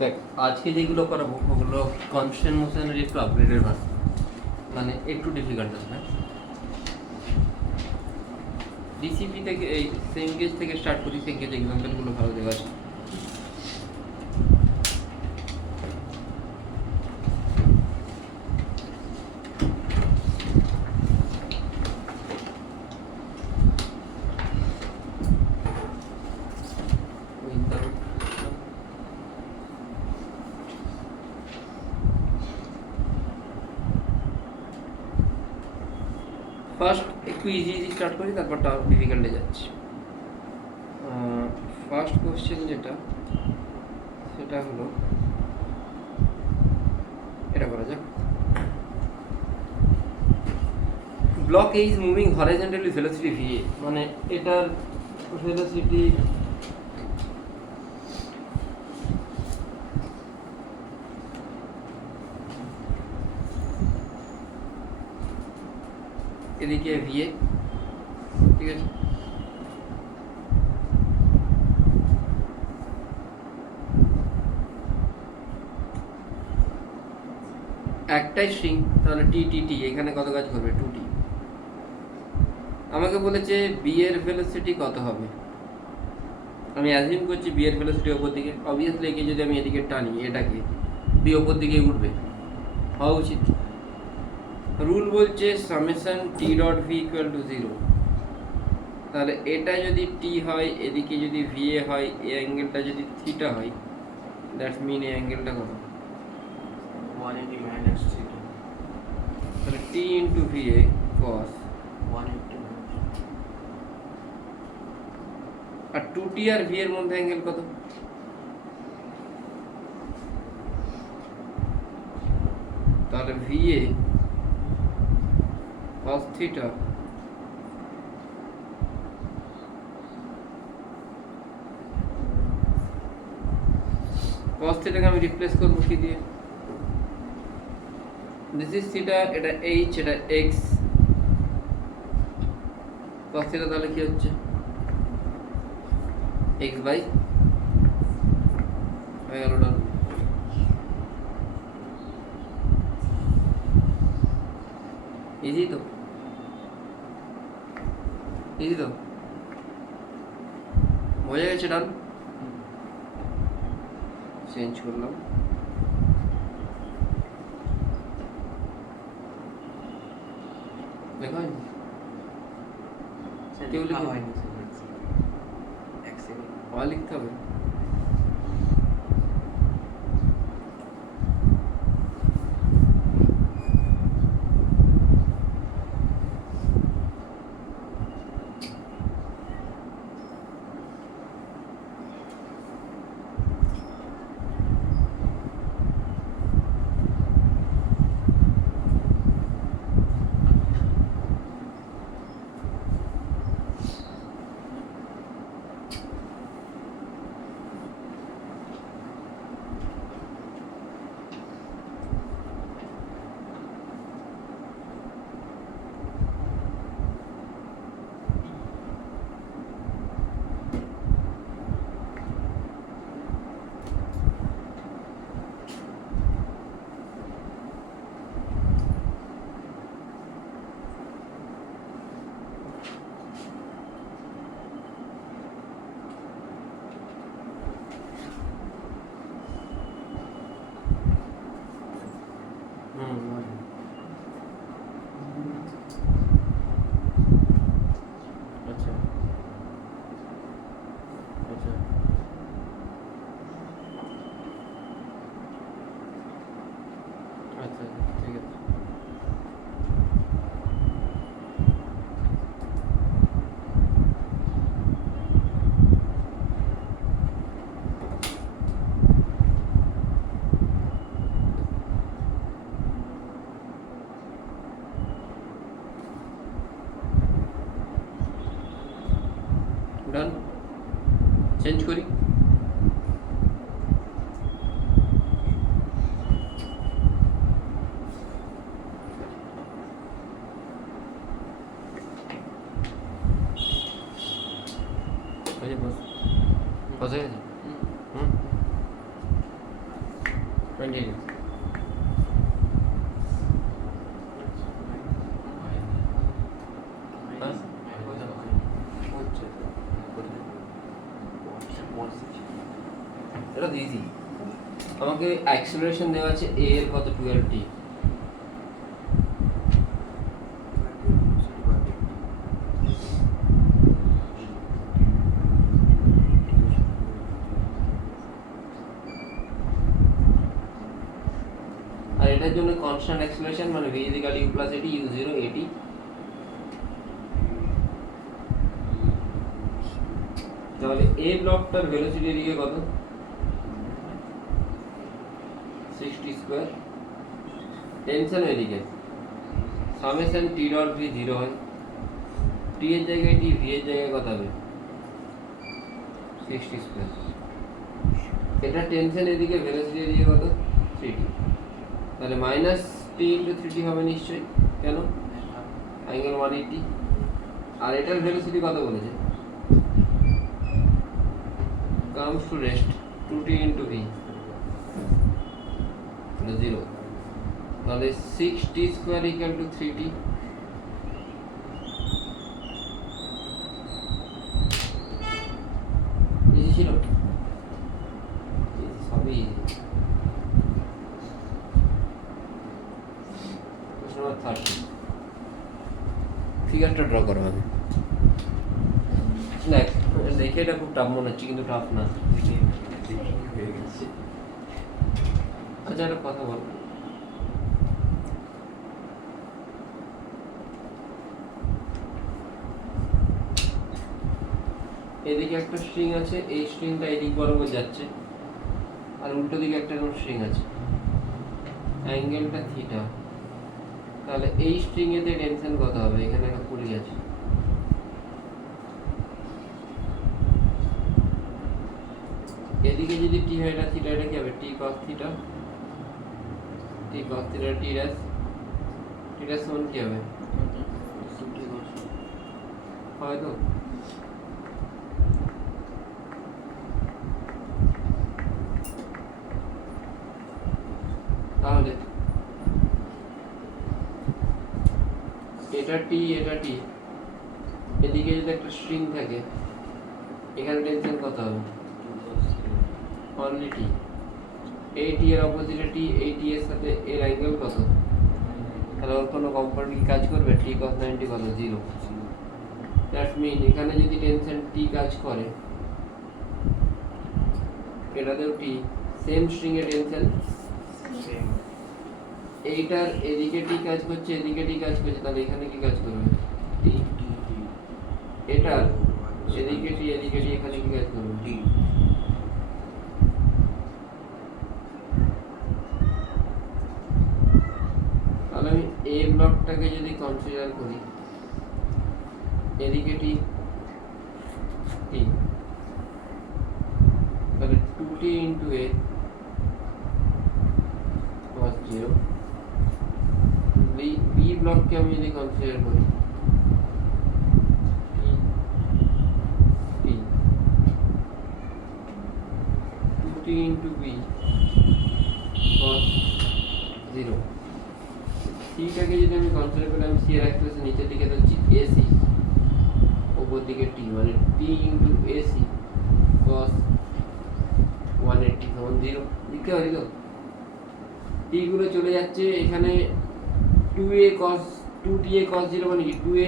দেখ আজকে যেগুলো করাবো ওগুলো কনস্ট্যান্ট মোশনের একটু আপগ্রেডেড ভার্সন, মানে একটু ডিফিকাল্ট আছে। ডিসিপি থেকে এই সেঙ্গেজ থেকে স্টার্ট করি, সেঙ্গেজ এক্সাম্পলগুলো ভালো দেওয়া আছে। ফার্স্ট একটু ইজি স্টার্ট করি, তারপর ডিফিকাল্টে যাচ্ছি। ফার্স্ট কোশ্চেন যেটা, সেটা হলো এটা করা যাক। Block A is moving horizontally velocity V, মানে এটার ভেলোসিটি এদিকে ভিএ, ঠিক আছে। একটাই স্ট্রিং, তাহলে টি টি টি এখানে কত কাজ করবে? 2t। আমাকে বলেছে বি এর ভেলোসিটি কত হবে। আমি অ্যাজিউম করছি বি এর ভেলোসিটি ওপর দিকে, অবভিয়াসলি একে যদি আমি এদিকে টানি, এটাকে বি ওপর দিকে উঠবে, হওয়া উচিত। রুল বলছে summation T dot V equal to 0, তাহলে এটা যদি টি হয়, এদিকে যদি ভিএ হয়, এ অ্যাঙ্গেলটা যদি থিটা হয়, দ্যাটস মিন এই অ্যাঙ্গেলটা কত? 180 minus theta. তাহলে টি ইন্টু ভিএ কস 180 minus. আর 2t আর v এর মধ্যে অ্যাঙ্গেল কত? তাহলে va cos থিটা cos থিটাকে আমি রিপ্লেস করব কি দিয়ে? দিস ইজ থিটা, এটা h, এটা x, cos থিটা তাহলে কি হচ্ছে? x বাই হয়ে গেল ডান। ইজি তো, ইজি তো, বোঝা গেছে? ডান। চেঞ্জ করলাম, দেখা হয়নি? কেউ লিখে হয়নি এক সেকেন্ড ওয়া লিখতে হবে। আচ্ছা আচ্ছা আচ্ছা, ঠিক আছে। ডান, চেঞ্জ করি। বস, বসে গেছে। হুম, কন্টিনিউ। হ্যাঁ? এটা তো ইজি। আমাকে অ্যাক্সেলারেশন দেওয়া আছে a এর কত 12t, আর এটার জন্য কনস্ট্যান্ট অ্যাক্সেলারেশন মানে v ইকুয়াল u প্লাস এটি u0 at। তাহলে a ব্লকটার ভেলোসিটি এদিকে কত 60 স্কয়ার, টেনশন এদিকে সামেশন t ডট v 0 হয়, t এর জায়গায় t, v এর জায়গায় কত হবে 60 স্কয়ার। এটা টেনশন এদিকে, ভেলোসিটি এদিকে কত 3t, তাহলে মাইনাস t ইন্টু 3t হবে নিশ্চয়ই, কেন অ্যাঙ্গেল 180। আর এটার ভেলোসিটি কত বলেছে, comes to rest 2t into v 0, তাহলে 6t square equal to 3t। Easy ছিল, সবই ইজি। প্রশ্ন নম্বর 30, ফিগারটা ড্র করো আগে। না দেখে এটা খুব টাফ মনে হচ্ছে, কিন্তু টাফ না। আচ্ছা একটা কথা বল, এদিকে একটা স্ট্রিং আছে, এই স্ট্রিংটা এদিক বরাবর যাচ্ছে, আর উল্টো দিকে একটা কোন স্ট্রিং আছে, অ্যাঙ্গেলটা থিটা, তাহলে এই স্ট্রিং এতে টেনশন কত হবে, এখানে একটা পুলি আছে, এদিকে যদি টি হয় এটা থিটা, এটা কি হবে টি cos থিটা, টি cos থিটা টি ড্যাশ, টি ড্যাশ সমান কি হবে হয়তো তাহলে এটা টি এটা টি, এদিকে যদি একটা স্ট্রিং থাকে এখানে টেনশন কত হবে অনলি টি, এই টি এর অপোজিটে টি, এই টি এর সাথে এর অ্যাঙ্গেল কত, তাহলে ওর কোনো কম্পাউন্ড কি কাজ করবে, টি cos 90 কত 0, দ্যাট মিন এখানে যদি টেনশন টি কাজ করে এটাতেও টি, সেম স্ট্রিং এর টেনশন, এইটার এদিকে টি কাজ করছে এদিকে টি কাজ করছে, তাহলে এখানে কি কাজ করবে টি, এটার এদিকে টি এদিকে টি, এখানে কি কাজ করবে টি। তাহলে আমি এ ব্লকটাকে যদি কনসিডার করি, এদিকে টি টি, তাহলে 2t into a cos 0, b ব্লককে আমি যদি কনসিডার করি t 2t into b cos 0, সিটাকে যদি আমি কনসিডার করি, আমি সি এর অ্যাক্সেলারেশন নিচের দিকে ধরছি এসি, উপর দিকে টি, মানে টি ইন্টু এসি cos 180 সমান 0 লিখতে পারি তো। টি গুলো চলে যাচ্ছে এখানে, 2a cos 2ta cos 0 মানে কি 2a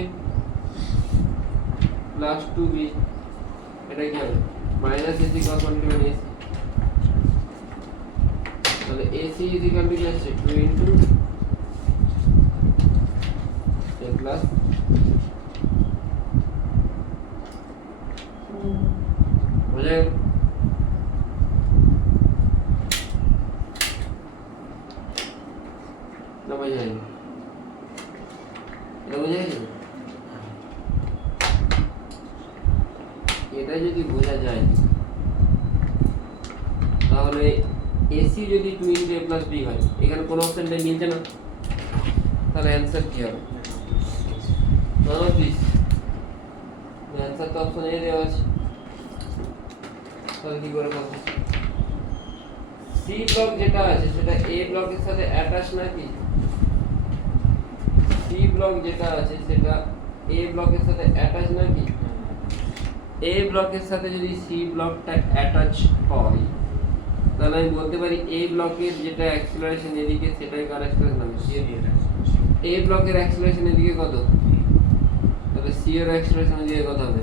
প্লাস 2b, এটা কি হবে মাইনাস ac cos 180 মানে ac, তাহলে ac ইজ ইকুয়াল টু কি আসছে 2 ইনটু a প্লাস বোঝা গেল। না বোঝা যায়নি, এটা বোঝা গেছে, এটা যদি বোঝা যায় তাহলে এসি যদি 2 ইনটু a প্লাস b হয়, এখানে কোনো অপশনটাই মিলছে না, তাহলে অ্যান্সার কি হবে, প্লিজ অ্যান্সার তো অপশন এ দেওয়া আছে, তাহলে কি করে পাবো সি ব্লক যেটা আছে সেটা এ ব্লকের সাথে অ্যাটাচ নাকি? সি ব্লক যেটা আছে সেটা এ ব্লকের সাথে অ্যাটাচ নাকি? এ ব্লকের সাথে যদি সি ব্লকটা অ্যাটাচ হয় তাহলে আমি বলতে পারি এ ব্লকের যেটা অ্যাক্সিলারেশন এদিকে সেটাই কার অ্যাক্সিলারেশন হবে? সি এর। এ ব্লকের অ্যাক্সিলারেশন এদিকে কত? তাহলে সি এর অ্যাক্সিলারেশন এদিকে কত হবে?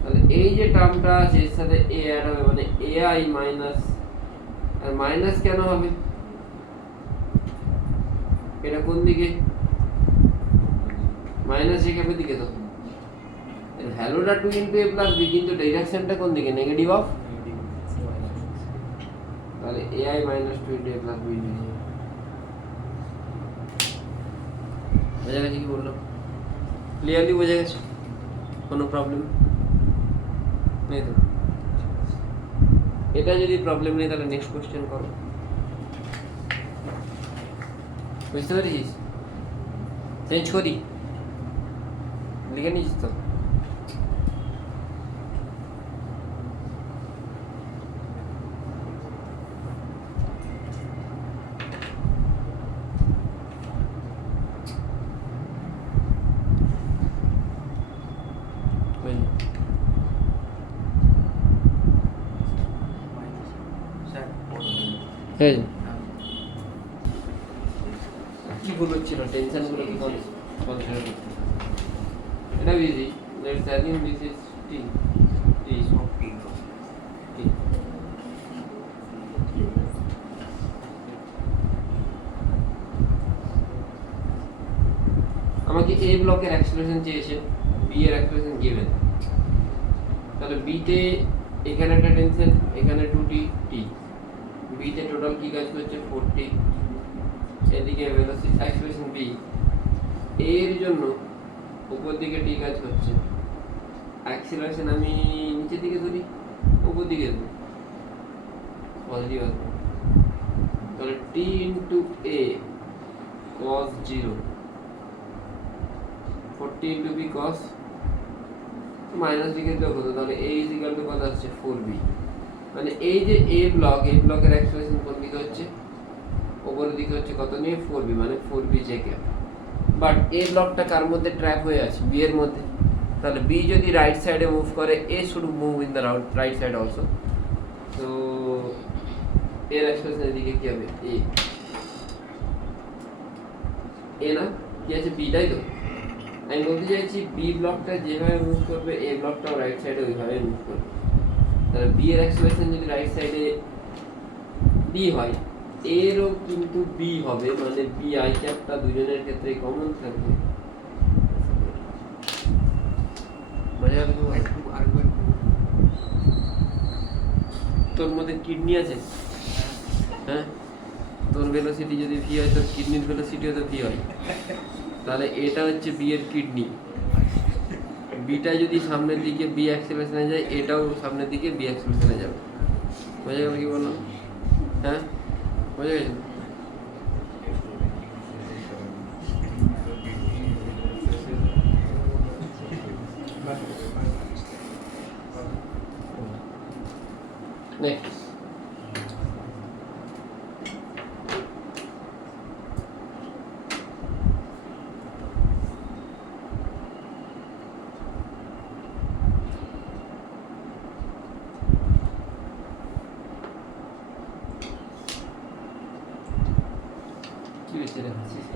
তাহলে এই যে টার্মটা আছে এর সাথে এ অ্যাড হবে মানে এ আই মাইনাস, আর মাইনাস কেন হবে? এটা কোন দিকে? মাইনাস রেখার দিকে তো এর ভ্যালুটা 2 ইনটু a প্লাস b কিন্তু ডাইরেকশনটা কোন দিকে? Negative of. তাহলে ai minus 2 into a plus b বোঝা গেছে কি বললাম? ক্লিয়ারলি বোঝা গেছে? কোনো প্রবলেম নেই তো? এটা যদি প্রবলেম নেই তাহলে নেক্সট কোশ্চেন করো। বুঝতে পেরেছিস? চেঞ্জ করি, লিখে নিয়েছিস তো? হ্যাঁ, কি বলছিল টেনশন গুলো কি কনসিডার করতে? এটা বিজি, let's assume this is T. T of T. আমাকে এ ব্লকের অ্যাক্সিলারেশন চেয়েছে, বি এর অ্যাক্সিলারেশন গিভেন। তাহলে বি তে এখানে একটা টেনশন, এখানে 2t টি। বি তে টোটাল কি কাজ করছে? 4t। এদিকে ভেলোসিটি অ্যাক্সিলারেশন বি এর জন্য উপর দিকে টি কাজ করছে। অ্যাক্সিলারেশন আমি নিচের দিকে ধরি, উপর দিকে ধরি, পজিটিভ আসবে। তাহলে T into A cos 0, 40 into B cos minus দিকে দেখো তো, তাহলে a ইজ ইকুয়াল টু কত আসছে? 4b। মানে এই যে এ ব্লক, এই ব্লকের অ্যাক্সিলারেশন কোন দিকে হচ্ছে? উপরের দিকে হচ্ছে। কত নিয়ে? 4b, মানে 4b j ক্যাপ। বাট এ ব্লকটা কার মধ্যে ট্র্যাপ হয়ে আছে? বি এর মধ্যে। তাহলে বি যদি রাইট সাইডে মুভ করে, A should move in the right side also. তো এর অ্যাক্সিলারেশন এদিকে কি হবে? এ না কি আছে? বি, তাই তো? আমি বলতে চাইছি বি ব্লকটা যেভাবে মুভ করবে এ ব্লকটাও রাইট সাইডে ওইভাবে মুভ করবে। তাহলে বি এর অ্যাক্সিলারেশন যদি রাইট সাইডে বি হয়, এরও কিন্তু বি হবে, মানে বি আই ক্যাপটা দুজনের ক্ষেত্রে কমন থাকবে। তোর মধ্যে কিডনি আছে? হ্যাঁ, তোর ভেলোসিটি যদি ভি হয়, তোর কিডনির ভেলোসিটিও তো ভি হয়। তাহলে এটা হচ্ছে বি এর কিডনি। বিটা যদি সামনের দিকে বি অ্যাক্সিলারেশনে যায়, এটাও সামনের দিকে বি অ্যাক্সিলারেশনে যাবে। বোঝা গেল কি বললাম? হ্যাঁ, বোঝা গেছে? নেক্সট কি হয়েছে রে? হাসিস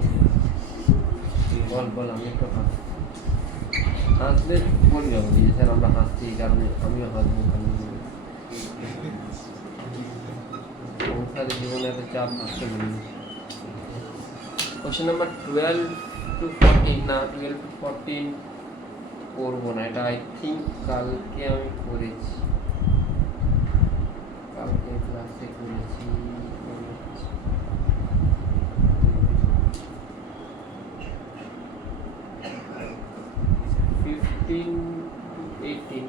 বল বল, আমি একটু হাসলে বলবি আমাকে যে স্যার আমরা হাসছি এই কারণে আমিও হাসবো। সংসারের জীবনে এত চাপ থাকতে বলি। কোশ্চেন নাম্বার 12 to 14 না, 12 to 14 করবো না, এটা আই থিঙ্ক কালকে আমি করেছি, কালকে ক্লাসে করেছি। 15 to 18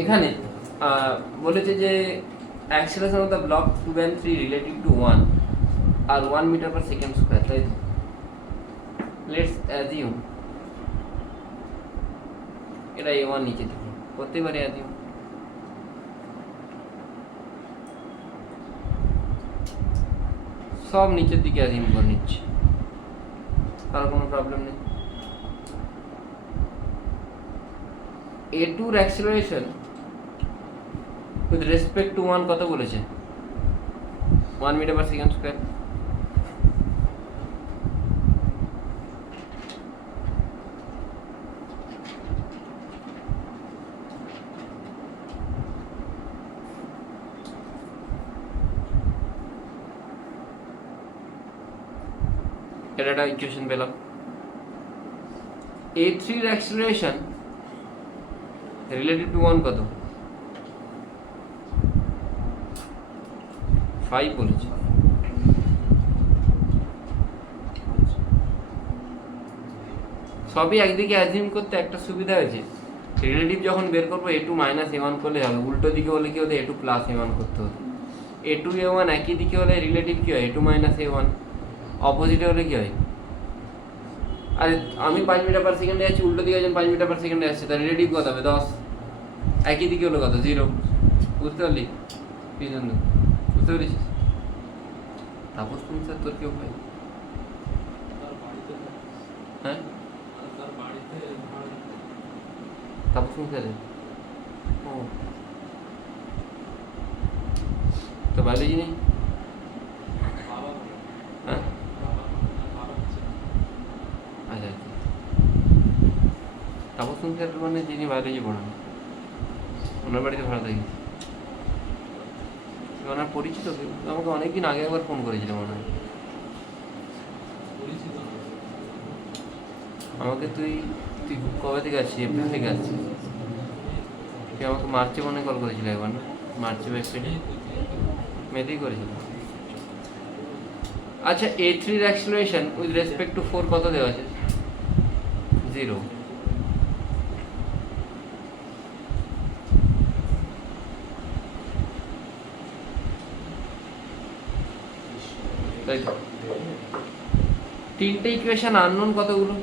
এখানে বলেছে যে acceleration of the block 2 and 3 relative to 1 আর 1 মিটার পার সেকেন্ড স্কয়ার, তাই তো? লেটস অ্যাজিউম এটা A1 নিচে থেকে করতে পারে অ্যাজিউম। সব নিচের দিকে অ্যাজিউম করে নিচ্ছে, তার কোনো প্রবলেম নেই। A2 এর অ্যাক্সিলারেশন উইথ রেসপেক্ট টু 1 কত বলেছে? 1 মিটার পার সেকেন্ড স্কয়ার। এটা একটা ইকুয়েশন পেলাম। A3 এর অ্যাক্সিলারেশন রিলেটিভ টু 1 কত? 5 বলেছে। সবই একদিকে অ্যাজিউম করতে একটা সুবিধা হয়েছে, রিলেটিভ যখন বের করবো A2 মাইনাস A1 করলে হবে, উল্টো দিকে হলে কি হতো A2 প্লাস A1 করতে হতো। A2 A1 একই দিকে হলে রিলেটিভ কি হয় A2 মাইনাস A1, অপোজিটে হলে কি হয়? আরে আমি 5 মিটার পার সেকেন্ডে যাচ্ছি, উল্টো দিকে একজন 5 মিটার পার সেকেন্ডে আসছে, তার রিলেটিভ কত হবে? 10। একই দিকে হলো কত? 0। বুঝতে পারলি পিছন? বুঝতে পেরেছিস? তাপস তুমি স্যার তোর কেউ ভাই? হ্যাঁ তাপস তুমি স্যার? ও তো বায়োলজি নেই? হ্যাঁ আচ্ছা আচ্ছা। তাপস তুমি স্যার মানে যিনি বায়োলজি পড়ান, ওনার বাড়িতে ভাড়া থাকি। ওনার পরিচিত কেউ? আমাকে অনেকদিন আগে একবার ফোন করেছিল মনে হয়। আমাকে তুই তুই কবে থেকে আসছিস? এপ্রিল থেকে আসছিস? তুই আমাকে মার্চে মনে কল করেছিল একবার, না মার্চে বা এপ্রিলে? মেতেই করেছিল। আচ্ছা A3 এর অ্যাক্সিলারেশন উইথ রেসপেক্ট টু 4 কত দেওয়া আছে? 0। তাই তো, তিনটে ইকুয়েশন আননোন কতগুলো?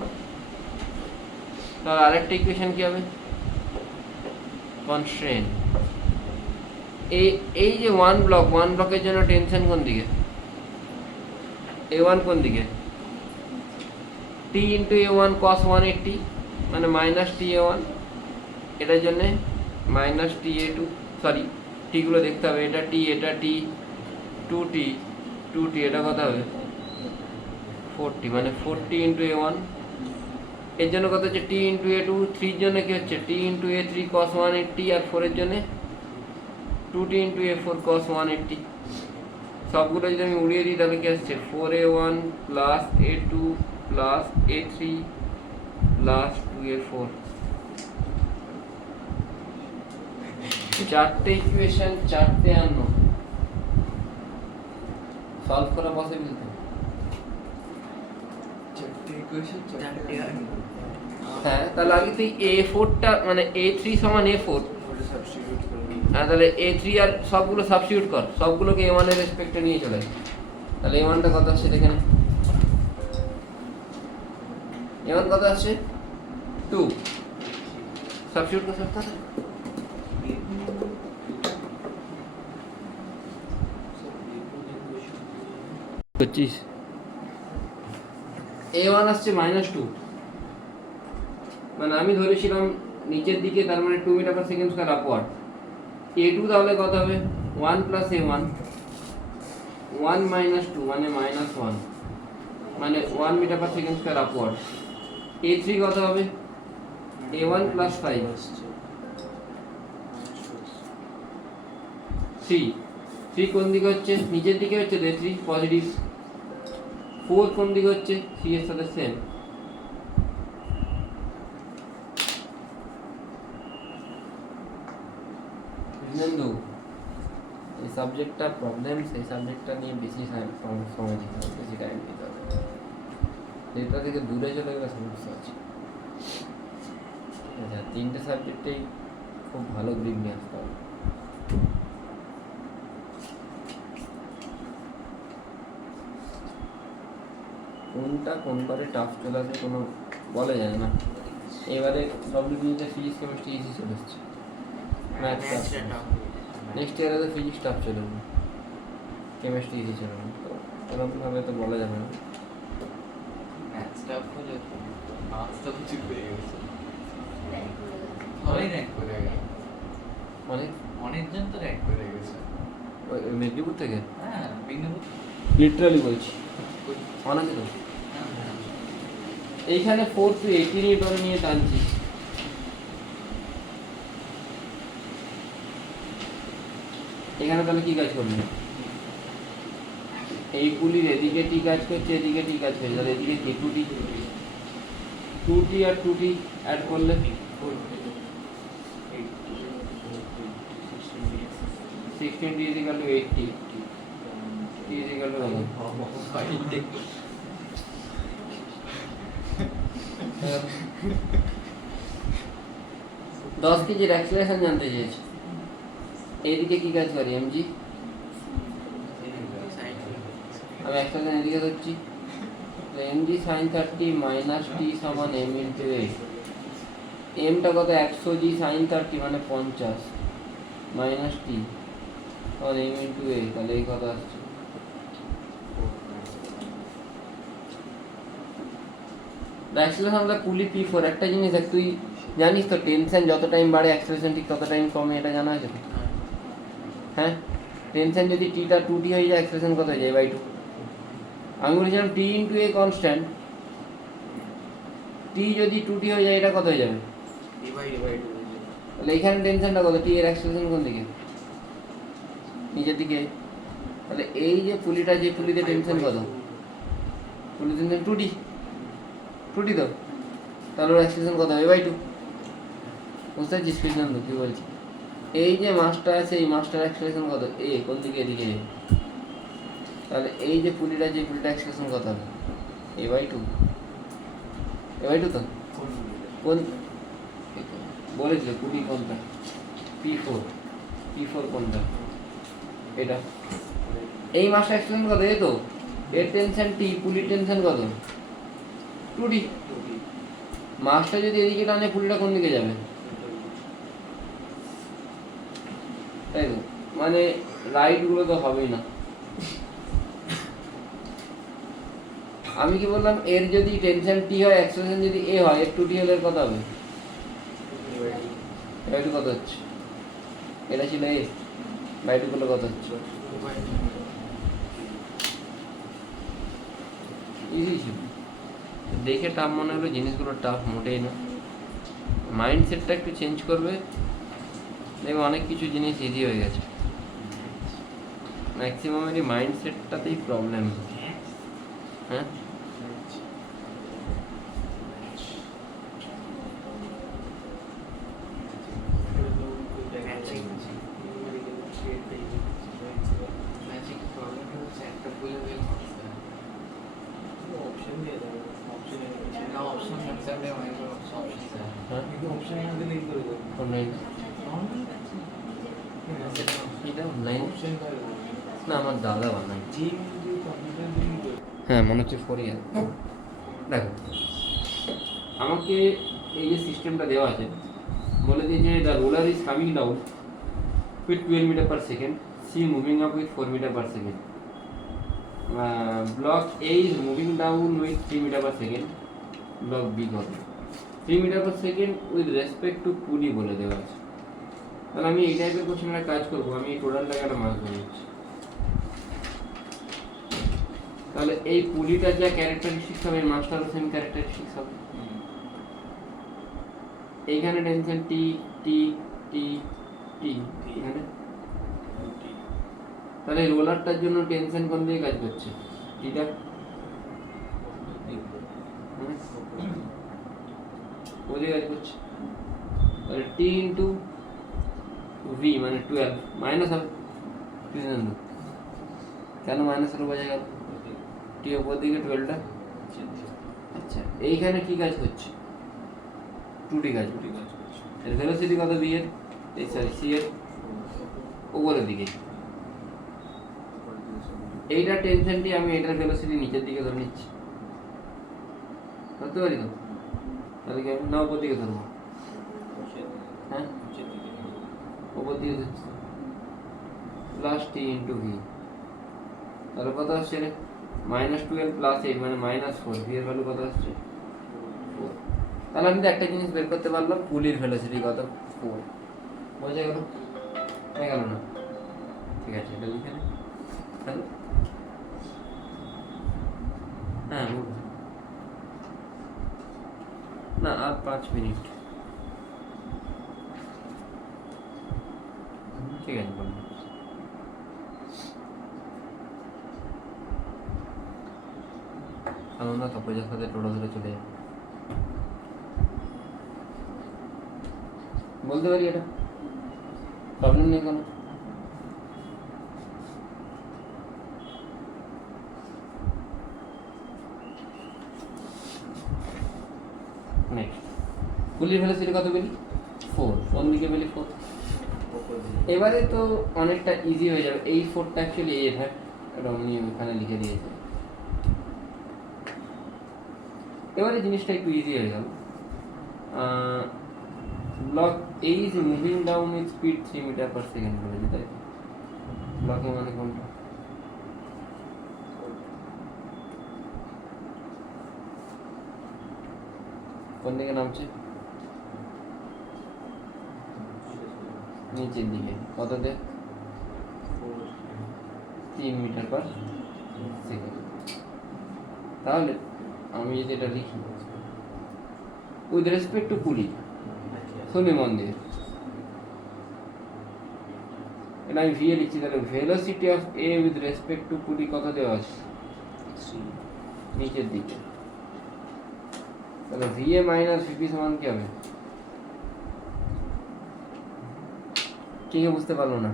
তার আরেকটা ইকুয়েশন কি হবে? কনস্ট্রেন্ট। এই যে ওয়ান ব্লকের জন্য টেনশন কোন দিকে? A1 কোন দিকে? T ইন্টু A1 cos 180 মানে মাইনাস TA1, এটার জন্যে মাইনাস TA2, সরি টিগুলো দেখতে হবে, এটা T এটা T 2T এটা কত হবে? 40 মানে 40 ইন্টু A1। এর জন্য কত হচ্ছে? T into A2। 3 এর জন্য কি হচ্ছে? T ইন্টু A3 cos 180, আর 4 এর জন্য 2T ইন্টু A4 cos 180। সবগুলো যদি আমি উড়িয়ে দিই তাহলে কি আসছে? 4A1 plus A2 plus A3 plus 2A4। চারটে ইকুয়েশন, চারটে আননোন, সলভ করা পসিবল তো? হ্যাঁ তাহলে আগে তুই A4টা মানে A3 সমান A4, হ্যাঁ তাহলে A3 আর সবগুলো সাবস্টিটিউট কর, সবগুলোকে A1 এর রেসপেক্টে নিয়ে চলে। তাহলে A1টা কত আসছে দেখে নে। A1 কত আসছে? 2। সাবস্টিটিউট কর সব তাহলে। পঁচিশ। A1 আসছে -2, মানে আমি ধরেছিলাম নিচের দিকে, তার মানে 2 metre per second square upward. A2 তাহলে কত হবে? 1 প্লাস A1, 1 মাইনাস 2 মানে -1, মানে 1 metre per second square upward. A3 কত হবে? A1 প্লাস 5, 3 কোন দিকে হচ্ছে? নিচের দিকে হচ্ছে, A3 পজিটিভ। 4 কোন দিকে হচ্ছে? 3 এর সাথে সেম। বিন্দু এই সাবজেক্টটা প্রবলেম, সেই সাবজেক্টটা নিয়ে বেশি সময় দিতে হবে, বেশি টাইম দিতে হবে। এটা থেকে দূরে চলে গেলে সমস্যা আছে। আচ্ছা, তিনটে সাবজেক্টেই খুব ভালো গ্রিপ নিয়ে আসতে হবে। কোনটা কোন বারে টাফ চলে আসে কোনো বলা যায় না। এবারে ডব্লিউবিতে ফিজিক্স কেমিস্ট্রি ইজি চলে এসছে, ম্যাথ ম্যাথসটা টাফ নেক্সট ইয়ারে তো ফিজিক্স টাফ চলে যাবে, কেমিস্ট্রি ইজি চলে যাবে, তো এরকমভাবে তো বলা যাবে না। ম্যাথস টাফ হলে মার্কস তো কিছু পেয়ে গেছে, সবাই র্যাঙ্ক করে গেছে, অনেক অনেকজন তো র্যাঙ্ক করে গেছে। মেদিনীপুর থেকে হ্যাঁ বিন্দুপুর লিটারালি বলছি, অনেকে তো এইখানে 4 to 18 নিয়ে টানছিস। এখানে তাহলে কি কাজ করবি? এই পুলির এদিকে টি কাজ করছে, এদিকে টি কাজ করছে, তাহলে এদিকে কি 2t আর 2t অ্যাড করলে 16t is equal to 80, t is equal to 10 কেজির অ্যাক্সেলারেশন জানতে চেয়েছি। এইদিকে কি কাজ করি এমজি? আমি অ্যাক্সেলারেশন এদিকে ধরছি, তো এমজি sin 30 মাইনাস টি সমান এম ইন্টু এ। এমটা কত? 100 জি sin 30 মানে 50 মাইনাস টি সমান এম ইন্টু এ, তাহলে এই কথা আসছে। অ্যাক্সেলারেশন আমরা পুলি P4। একটা জিনিস দেখ, তুই জানিস তো টেনশন যত টাইম বাড়ে অ্যাক্সেলারেশন ঠিক তত টাইম কমে, এটা জানা আছে তো? হ্যাঁ, টেনশন যদি টিটা 2t হয়ে যায়, অ্যাক্সেলারেশন কত হয়ে যায়? বাই 2। আমি বলেছিলাম টি ইন্টু এ কনস্ট্যান্ট, টি যদি 2t হয়ে যায় এটা কত হয়ে যাবে? তাহলে এখানে টেনশনটা কত? টি এর অ্যাক্সেলারেশন কোন দিকে? নিচের দিকে। তাহলে এই যে পুলিটা, যে পুলিতে টেনশন কত? পুলি টেনশন 2t, 2t তো, তাহলে ওর অ্যাক্সেলারেশন কত হবে? বাই 2। বুঝতে পারছিস কৃষ্ণান্ত কি বলছি? এই যে মাসটা আছে, এই মাসটার অ্যাক্সেলারেশন কত? এ কোন দিকে? এদিকে। তাহলে এই যে পুলিটা, যে পুলিটা অ্যাক্সেলারেশন কত হবে? এ বাই 2। এ বাই 2 তো কোন বলেছিল পুলি কোনটা? P4, P4 কোনটা? এটা। এই মাসটা অ্যাক্সেলারেশন কত? এ তো, এর টেনশন টি, পুলির টেনশন কত? 2t। মাসটা যদি এদিকে টানে, পুলিটা কোন দিকে যাবে? তাই তো, মানে রাইট গুলো তো হবেই না। আমি কি বললাম, এর যদি টেনশন টি হয়, অ্যাক্সেলারেশন যদি এ হয়, এর 2t হলে এর কত হবে? বাই 2 কত হচ্ছে? এটা ছিল এ, বাই 2 করলে কত হচ্ছে? ইজি ছিল। দেখে টাফ মনে হলো, জিনিসগুলো টাফ মোটেই না। মাইন্ডসেটটা একটু চেঞ্জ করবে, দেখবে অনেক কিছু জিনিস ইজি হয়ে গেছে। ম্যাক্সিমামেরই মাইন্ডসেটটাতেই প্রবলেম। হ্যাঁ, এটা অনলাইন না, আমার দাদা বানায়। হ্যাঁ, মনে হচ্ছে 4 ইয়ার। দেখো, আমাকে এই যে সিস্টেমটা দেওয়া আছে, বলে দিয়েছে the roller is coming down with 12 metre per second, C moving up with 4 metre per second, block A is moving down with 3 metre per second, block B কত? 3 metre per second with respect to pulley বলে দেওয়া আছে। তাহলে আমি এই টাইপের কোশ্চেনের কাজ করবো, আমি টোটালটাকে একটা মার্ক করে দিচ্ছি। তাহলে এই পুলিটার যা ক্যারেক্টারিস্টিক্স হবে, মাস্টারও সেম ক্যারেক্টারিস্টিক্স হবে। এইখানে টেনশন টি টি টি টি, এখানে তাহলে রোলারটার জন্য টেনশন কোন দিকে কাজ করছে? টিটা ওদিকে কাজ করছে। তাহলে টি ইন্টু ভি মানে 12 মাইনাস হবে। কেন মাইনাসের উপর জায়গা? টি ওপর দিকে 12টা। আচ্ছা, এইখানে কি কাজ করছে? 2t কাজ করছে। এর ভেলোসিটি কত বি এর? এই সরি সি এর উপরের দিকে। এইটা টেনশনটি, আমি এটার ভেলোসিটি নিচের দিকে ধরে নিচ্ছি, ধরতে পারি তো? তাহলে কি হবে? না উপর দিকে ধরবো, হ্যাঁ উপর দিকে ধরছি, প্লাস টি ইন্টু ভি, তাহলে কত আসছে রে? -12 প্লাস 8 মানে -4, ভি এর ভ্যালু কত আসছে? 4। তাহলে আমি তো একটা জিনিস বের করতে পারলাম, পুলির ভেলোসিটি কত? 4। বোঝা গেল? হয়ে গেল না? ঠিক আছে, এটা লিখে নে তাহলে। হ্যাঁ বলুন। না আর 5 মিনিট, ঠিক আছে বলুন। আমরা তপজার সাথে টোটো ধরে চলে যাবো, বলতে পারি, এটা প্রবলেম নেই কোনো। নেক্সট, পুলির ভেলোসিটি কত বলি? 4। কোন দিকে বলি? 4। এবারে তো অনেকটা ইজি হয়ে যাবে, এই 4টা অ্যাকচুয়ালি এর, হ্যাঁ এটা উনি ওখানে লিখে দিয়েছে। এবারে জিনিসটা একটু ইজি হয়ে গেল। Block A is moving down with speed 3 metre per second বলেছে, তাই তো? ব্লকে মানে কোনটা? কোন দিকে নামছে? নিচের দিকে। কততে? 3 মিটার পার সেকেন্ড। তাহলে আমি যদি এটা লিখি উইথ রেসপেক্ট টু পুলি, শুনি মন দিয়ে, এটা আমি ভি এ লিখছি, তাহলে velocity of A with respect to পুলি কত দেওয়া আছে? নিচের দিকে। তাহলে ভি এ মাইনাস ভিপি সমান কি হবে? কে বুঝতে পারলো না?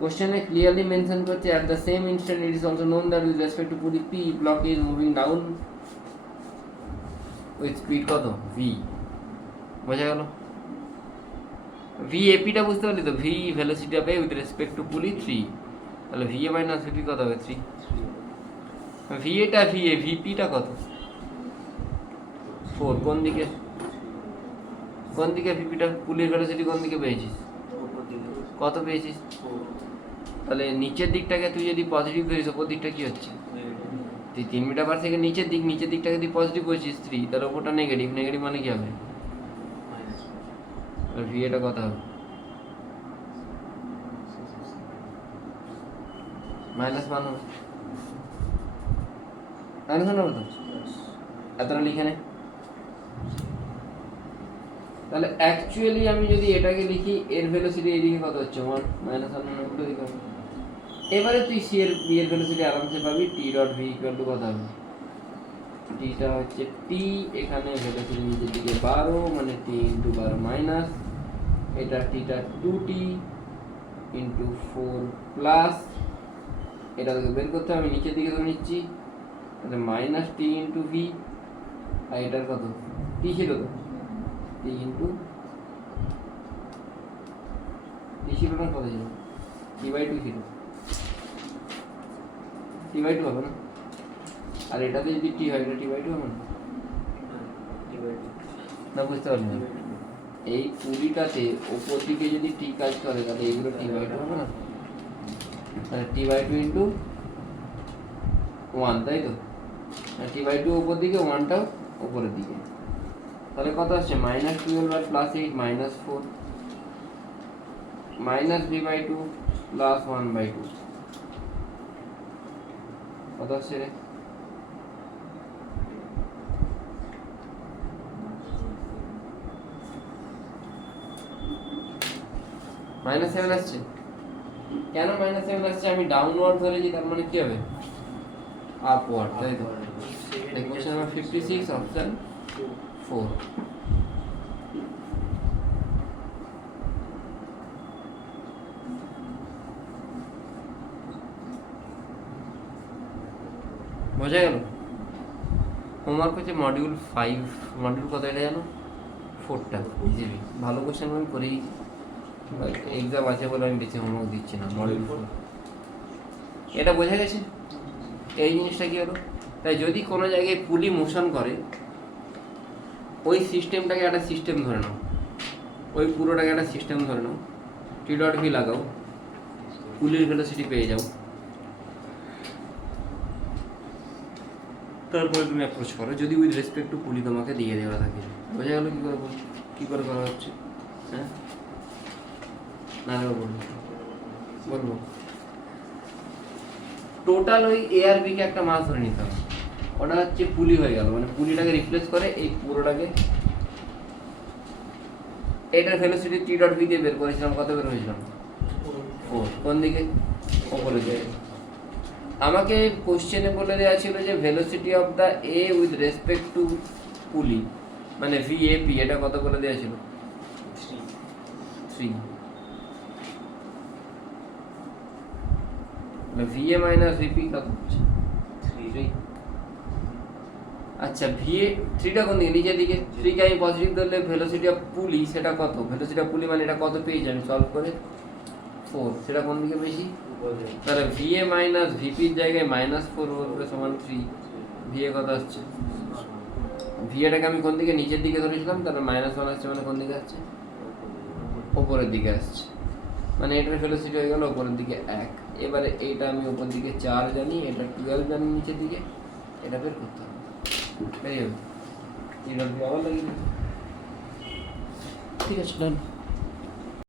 কোশ্চেনে ক্লিয়ারলি মেনশন করছে at the same instant it is also known that with respect to pulley P block is moving down with speed কত? v। বোঝা গেল? v ap টা বুঝতে পারলি তো? v velocity of a with respect to pulley 3, তাহলে va minus vp কত হবে? 3। va টা va, vp টা কত? 4। কোন দিকে? কোন দিকে vp টা? পুলির ভেলোসিটি কোন দিকে পেয়েছিস? কত পেয়েছিস? তাহলে নিচের দিকটাকে তুই যদি পজিটিভ ধরিস, ওপর দিকটা কি হচ্ছে? তুই 3 মিটার পার সেকেন্ড নিচের দিকটাকে তুই পজিটিভ করছিস 3, তাহলে ওপরটা নেগেটিভ, নেগেটিভ মানে কি হবে? আর ভি এটা কত হবে? -1 হবে, -1 হবে তো? এতটা লিখে নে। তাহলে অ্যাকচুয়ালি আমি যদি এটাকে লিখি, এর ভেলোসিটি এইদিকে কত হচ্ছে? 1 -1 মানে উল্টো দিকে হবে। এবারে তুই সি এর বি এর ভেলোসিটি আরামসে পাবি, টি ডট ভি ইকুয়াল টু কত হবে? টিটা হচ্ছে টি, এখানে ভেলোসিটি নিচের দিকে 12 মানে টি ইন্টু 12 মাইনাস, এটা টিটা 2t ইন্টু 4 প্লাস, এটা তোকে বের করতে হবে, আমি নিচের দিকে ধরে নিচ্ছি, তাহলে মাইনাস টি ইন্টু ভি, আর এটার কত? টি ছিল তো, টি ইন্টু টি ছিল না, কত ছিল? টি বাই 2 ছিল, টি বাই 2 হবে না? আর এটাতে যদি টি হয়, এটা টি বাই 2 হবে না? না বুঝতে পারলি না? এই পুলিটাতে ওপর দিকে যদি টি কাজ করে, তাহলে এইগুলো টি বাই 2 হবে না? তাহলে টি বাই 2 ইন্টু 1, তাই তো? টি বাই 2 ওপর দিকে, 1টাও ওপরের দিকে, তাহলে কত আসছে? -12 আর +8 -4 মাইনাস ভি বাই 2 প্লাস 1/2, কত আসছে রে? -7 আসছে। কেন -7 আসছে? আমি ডাউনওয়ার্ড ধরেছি, তার মানে কি হবে? আপওয়ার্ড, তাই তো? Question number 56 option 4। বোঝা গেল? হোমওয়ার্ক হচ্ছে মডিউল 5, মডিউল কত এটা জানো? 4টা ইজিলি। ভালো কোশ্চেন আমি করেই, এক্সাম আছে বলে আমি বেশি হোমওয়ার্ক দিচ্ছি না। মডিউল 4 এটা বোঝা গেছে? এই জিনিসটা কি হলো? তাই যদি কোনো জায়গায় পুলি মোশন করে, ওই সিস্টেমটাকে একটা সিস্টেম ধরে নাও, ওই পুরোটাকে একটা সিস্টেম ধরে নাও, টি ডট ভি লাগাও, পুলির ভেলোসিটি পেয়ে যাও, তারপরে তুমি অ্যাপ্রোচ করো যদি উইথ রেসপেক্ট টু পুলি তোমাকে দিয়ে দেওয়া থাকে। বোঝা গেল কী করে কী করে করা হচ্ছে? হ্যাঁ না বলবো টোটাল ওই এ আর বিকে একটা মাস ধরে নিতে হবে, ওটা হচ্ছে পুলি হয়ে গেল, মানে পুলিটাকে রিপ্লেস করে এই পুরোটাকে, এটার ভেলোসিটি টি ডট ভি দিয়ে বের করেছিলাম, কত বের হয়েছিলাম? 4। কোন দিকে? ওপরে যায়। আমাকে কোশ্চেনে বলে দেওয়া ছিল যে velocity of the A with respect to পুলি মানে ভিএপি, এটা কত বলে দেওয়া ছিল? 3। ভিএ মাইনাস ভিপি কত হচ্ছে? 3। আচ্ছা ভিএ 3টা কোন দিকে? নিচের দিকে। 3কে আমি পজিটিভ ধরলে ভেলোসিটি অফ পুলি সেটা কত? ভেলোসিটি অফ পুলি মানে এটা কত পেয়ে যাবে সলভ করে? 4। সেটা কোন দিকে বেশি? তাহলে ভিএ মাইনাস ভিপির জায়গায় -4 হবে সমান 3। ভিএ কত আসছে? ভিএটাকে আমি কোন দিকে? নিচের দিকে ধরেছিলাম, তাহলে -1 আসছে মানে কোন দিকে আসছে? ওপরের দিকে আসছে, মানে এটার ভেলোসিটি হয়ে গেল ওপরের দিকে 1। এবারে এইটা আমি উপর দিকে 4 জানি, এটা 12 জানি নিচের দিকে, এটা বের করতে হবে। ঠিক আছে, ঠিক আছে, ডান।